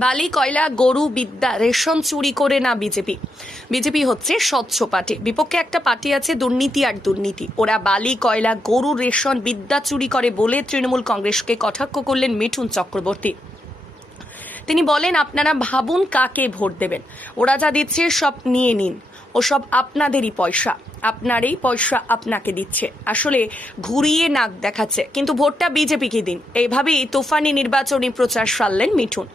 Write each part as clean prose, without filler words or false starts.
বালি কয়লা গরু বিদ্যা রেশন চুরি করে না বিজেপি। বিজেপি হচ্ছে স্বচ্ছ পার্টি, বিপক্ষে একটা পার্টি আছে দুর্নীতি আর দুর্নীতি। ওরা বালি কয়লা গরু রেশন বিদ্যা চুরি করে বলে তৃণমূল কংগ্রেসকে কটাক্ষ করলেন মিঠুন চক্রবর্তী। তিনি বলেন, আপনারা ভাবুন কাকে ভোট দেবেন, ওরা যা দিচ্ছে সব নিয়ে নিন, ও সব আপনাদেরই পয়সা, আপনার এই পয়সা আপনাকে দিচ্ছে, আসলে ঘুরিয়ে নাক দেখাচ্ছে, কিন্তু ভোটটা বিজেপিকে দিন। এইভাবেই তুফানি নির্বাচনী প্রচার সারলেন মিঠুন।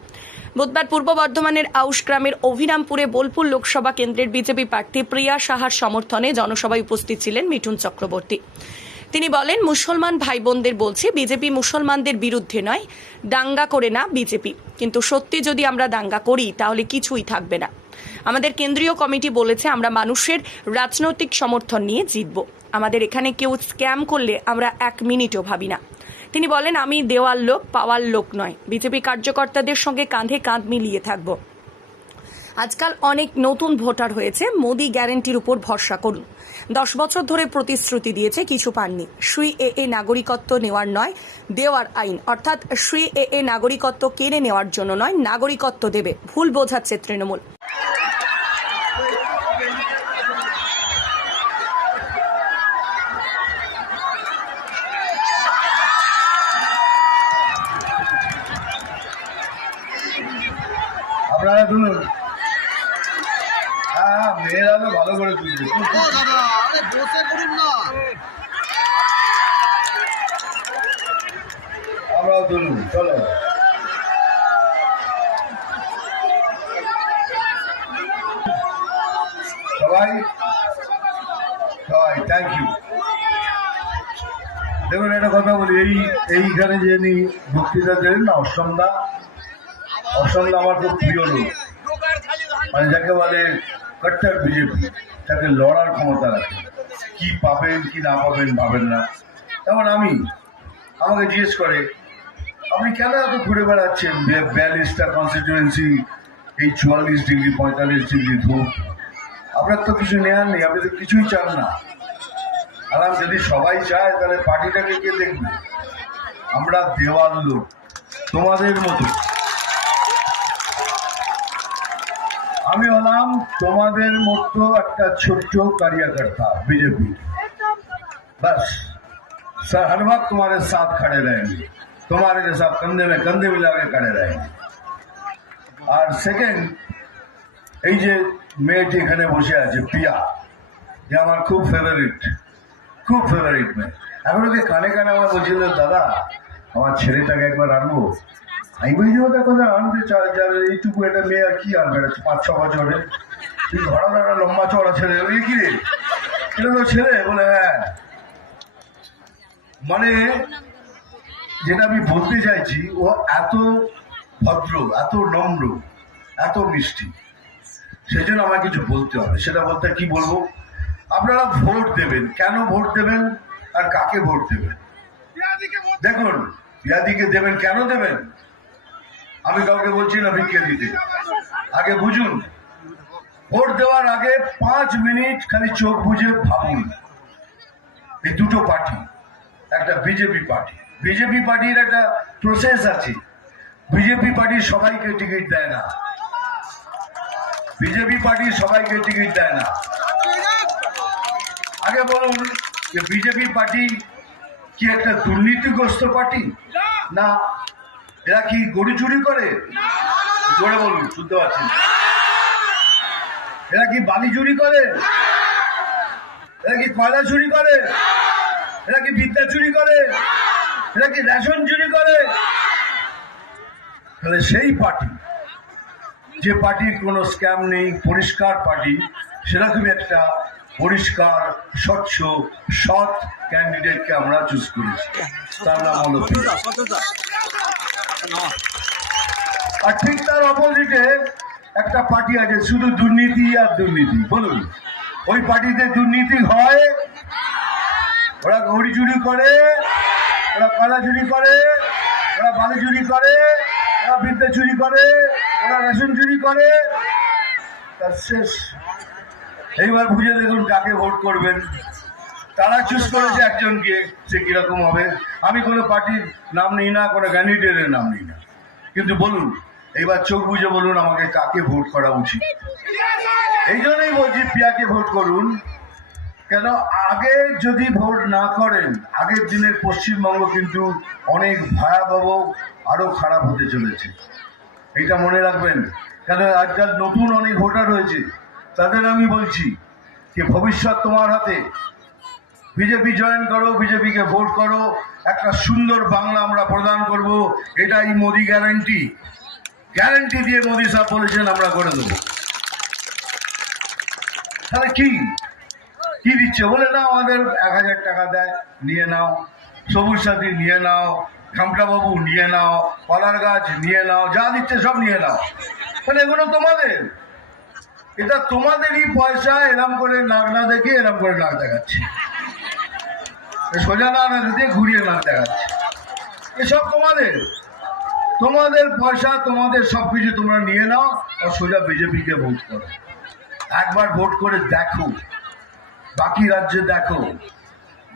বুধবার পূর্ব বর্ধমানের আউশ গ্রামের অভিরামপুরে বোলপুর লোকসভা কেন্দ্রের বিজেপি প্রার্থী প্রিয়া সাহার সমর্থনে জনসভায় উপস্থিত ছিলেন মিঠুন চক্রবর্তী। তিনি বলেন, মুসলমান ভাই বোনদের বলছি, বিজেপি মুসলমানদের বিরুদ্ধে নয়, দাঙ্গা করে না বিজেপি, কিন্তু সত্যি যদি আমরা দাঙ্গা করি তাহলে কিছুই থাকবে না। আমাদের কেন্দ্রীয় কমিটি বলেছে আমরা মানুষের রাজনৈতিক সমর্থন নিয়ে জিতব, আমাদের এখানে কেউ স্ক্যাম করলে আমরা এক মিনিটও ভাবি না। তিনি বলেন, আমি দেওয়ার লোক পাওয়ার লোক নয়, বিজেপি কার্যকর্তাদের সঙ্গে কাঁধে কাঁধ মিলিয়ে থাকব। আজকাল অনেক নতুন ভোটার হয়েছে, মোদি গ্যারেন্টির উপর ভরসা করুন। 10 বছর ধরে প্রতিশ্রুতি দিয়েছে, কিছু পাননি। সিএএ নাগরিকত্ব নেওয়ার নয়, দেওয়ার আইন, অর্থাৎ সিএএ নাগরিকত্ব কেড়ে নেওয়ার জন্য নয়, নাগরিকত্ব দেবে, ভুল বোঝাচ্ছে তৃণমূল। আপনারা শুনুন, হ্যাঁ মেয়েরা তো ভালো করে তুলছে। আমরাও তুলুন, চলো। সবাই সবাই থ্যাংক ইউ। দেখুন একটা কথা বলি, এইখানে যে বক্তৃতা দিলেন না অসমদা আমার খুব প্রিয় লোক, মানে যাকে বলে কট্টার বিজেপি, তাকে লড়ার ক্ষমতা রাখে, কি পাবেন কি না পাবেন ভাবেন না। তেমন আমাকে জিজ্ঞেস করে, আপনি কেন এত ঘুরে বেড়াচ্ছেন 42টা কনস্টিটিউয়েন্সি, এই 44 ডিগ্রি 45 ডিগ্রি ধূপ, আপনার তো কিছু নেওয়ার নেই, আপনি তো কিছুই চান না। আর যদি সবাই চায় তাহলে পার্টিটাকে কে দেখবে? আমরা দেওয়ার লোক, তোমাদের মতো। আমি হলাম তোমাদের মতো একটা ছোট্ট कार्यकर्ता बीजेपी, बस सर हर वक्त तुम्हारे साथ खड़े रहेंगे, तुम्हारे जैसा कंधे में कंधे मिला के खड़े रहेंगे। और सेकेंड, এই যে মেয়েটি এখানে বসে আছে প্রিয়া, যে আমার খুব ফেভারিট মেয়ে, এখন ওকে কানে কানে আমার বলছিল, দাদা আমার ছেলেটাকে একবার আনবো। আমি বুঝি ওটা কথা আনতে চাই, যার এইটুকু একটা মেয়ে আর কি আনবে, 5-6 বছরের তুই ধরা ধরা লম্বা চড়া ছেলে, ওই কি রে এটা তো ছেলে বলে। হ্যাঁ, মানে যেটা আমি বলতে চাইছি, ও এত ভদ্র, এত নম্র, এত মিষ্টি, সেই জন্য আমার কিছু বলতে হবে। সেটা বলতে কি বলবো, আপনারা ভোট দেবেন, কেন ভোট দেবেন আর কাকে ভোট দেবেন? দেখুন, পিয়াদিকে দেবেন, কেন দেবেন? আমি কাউকে বলছি না ভিক্ষে দিতে, আগে বুঝুন। ভোট দেওয়ার আগে 5 মিনিট খালি চোখ বুঝে ভাবুন, এই দুটো পার্টি, একটা বিজেপি পার্টির একটা প্রসেস আছে। বিজেপি পার্টির সবাইকে টিকিট দেয় না, আগে বলুন যে বিজেপি পার্টি কি একটা দুর্নীতিগ্রস্ত পার্টি? না। এরা কি গরু চুরি করে? জোরে বলুন, শুনতে পাচ্ছেন? এরা কি বালি চুরি করে? এরা কি কয়লা চুরি করে? এরা কি বিদ্যা চুরি করে? এরা কি রেশন চুরি করে? তাহলে সেই পার্টি, যে পার্টির কোনো স্ক্যাম নেই, পরিষ্কার পার্টি, সেরকমই একটা পরিষ্কার স্বচ্ছ সৎ ক্যান্ডিডেটকে আমরা চুজ করেছি, তার নাম হলো প্রিয়া। আর ঠিক তার অপোজিটে একটা পার্টি আছে, শুধু দুর্নীতি আর দুর্নীতি। বলুন, ওই পার্টিতে দুর্নীতি হয়? ওরা গড়ি চুরি করে, ওরা কয়লা চুরি করে, ওরা বালি চুরি করে, ওরা বিদ্যা চুরি করে, ওরা রেশন চুরি করে। তার শেষ। এইবার বুঝে দেখুন কাকে ভোট করবেন। তারা চুজ করেছে একজনকে, সে কিরকম হবে। আমি কোনো পার্টির নাম নিই না, কোনো ক্যান্ডিডেটের নাম নিই না, কিন্তু বলুন এবার চোখ বুঝে বলুন আমাকে কাকে ভোট করা উচিত। এই জন্যই বলছি পিয়াকে ভোট করুন। কেন আগে যদি ভোট না করেন, আগের দিনের পশ্চিমবঙ্গ কিন্তু অনেক ভয়াবহ, আরো খারাপ হতে চলেছে। এটা মনে রাখবেন। কেন আজকাল নতুন অনেক ভোটার হয়েছে, তাদের আমি বলছি যে ভবিষ্যৎ তোমার হাতে। বিজেপি জয়েন করো, বিজেপিকে ভোট করো, একটা সুন্দর বাংলা আমরা প্রদান করব, এটাই মোদি গ্যারান্টি। গ্যারান্টি দিয়ে মোদি সাহেব বলেছেন আমরা করে দেবো। তাহলে কি কি দিচ্ছে বলে না, আমাদের 1000 টাকা দেয়, নিয়ে নাও। সবুজ সাথী নিয়ে নাও, খামটা বাবু নিয়ে নাও, কলার গাছ নিয়ে নাও, যা দিচ্ছে সব নিয়ে নাও। মানে এগুলো তোমাদের, এটা তোমাদেরই পয়সা। এরম করে নাক না দেখে এরম করে নাক দেখাচ্ছে, সোজা না দিয়ে ঘুরিয়ে নাক দেখাচ্ছে। এসব তোমাদের, তোমাদের পয়সা, তোমাদের সবকিছু তোমরা নিয়ে নাও আর সোজা বিজেপিকে ভোট করো। একবার ভোট করে দেখো, বাকি রাজ্যে দেখো।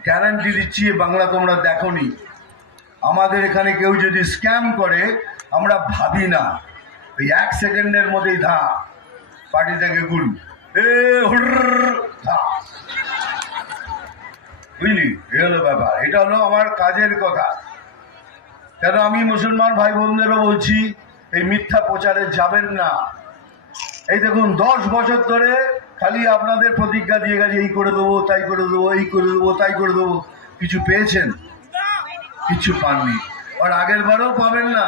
গ্যারান্টি দিচ্ছি বাংলা তোমরা দেখোনি। আমাদের এখানে কেউ যদি স্ক্যাম করে আমরা ভাবি না, ওই 1 সেকেন্ডের মধ্যেই ধা পার্টি থেকে গুল, বুঝলি? এ হলো ব্যাপার। এটা হলো আমার কাজের কথা। কেন আমি মুসলমান ভাই বোনদেরও বলছি, এই মিথ্যা প্রচারে যাবেন না। এই দেখুন 10 বছর ধরে খালি আপনাদের প্রতিজ্ঞা দিয়ে গেছে, এই করে দেবো, তাই করে দেবো, এই করে দেবো, তাই করে দেবো। কিছু পেয়েছেন? কিছু পাননি। আর আগের বারেও পাবেন না।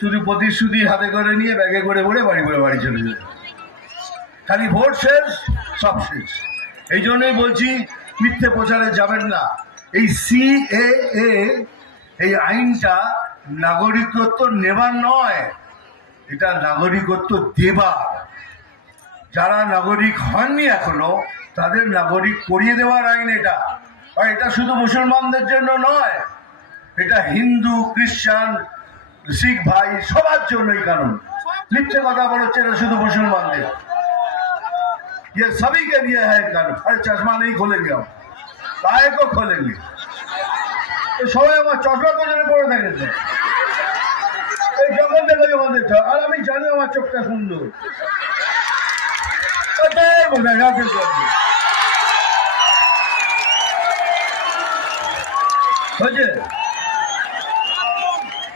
শুধু প্রতিশ্রুতি হাতে করে নিয়ে ব্যাগে করে বাড়ি চলে যাবে। খালি ভোট শেষ, সব শেষ। এই জন্যই বলছি মিথ্যে প্রচারে যাবেন না। এই CAA, এই আইনটা নাগরিকত্ব নেবার নয়, এটা নাগরিকত্ব দেবার। যারা নাগরিক হননি এখনো, তাদের নাগরিক করিয়ে দেওয়ার আইন এটা। আর এটা শুধু মুসলমানদের জন্য নয়, এটা হিন্দু, খ্রিস্টান, শিখ ভাই সবার জন্য এই কানুন। মিথ্যে কথা বলছে এটা শুধু মুসলমানদের। ये सभी के लिए है कानून। अरे चश्मा नहीं खोलेंगे हम, काय को खोलेंगे? तो সবাই আমার চশমা তো জন্য পড়ে থাকেছে, এই যখন থেকে যখন দেখছো। আর আমি জানি আমার চোখটা সুন্দর, হয়েছে?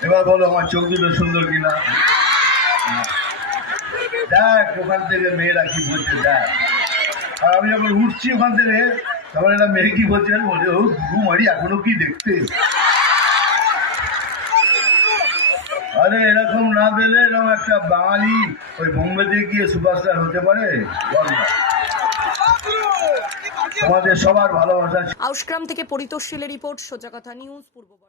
এবার বলো আমার চোখ দুটো সুন্দর কিনা। দেখ ওখান থেকে মেয়েরা কি বলছে দেখ। আর আমি যখন উঠছি ওখান থেকে, তখন একটা মেয়ে কি বলছে, বলে ও মারি এখনো কি দেখতে। আরে এরকম না দিলে এরকম একটা বাঙালি ওই বোম্বেতে গিয়ে সুপারস্টার হতে পারে? তোমাদের সবার ভালোবাসা। আউশগ্রাম থেকে পরিতোষ শীলের রিপোর্ট, সোজা কথা নিউজ, পূর্ব বর্ধমান।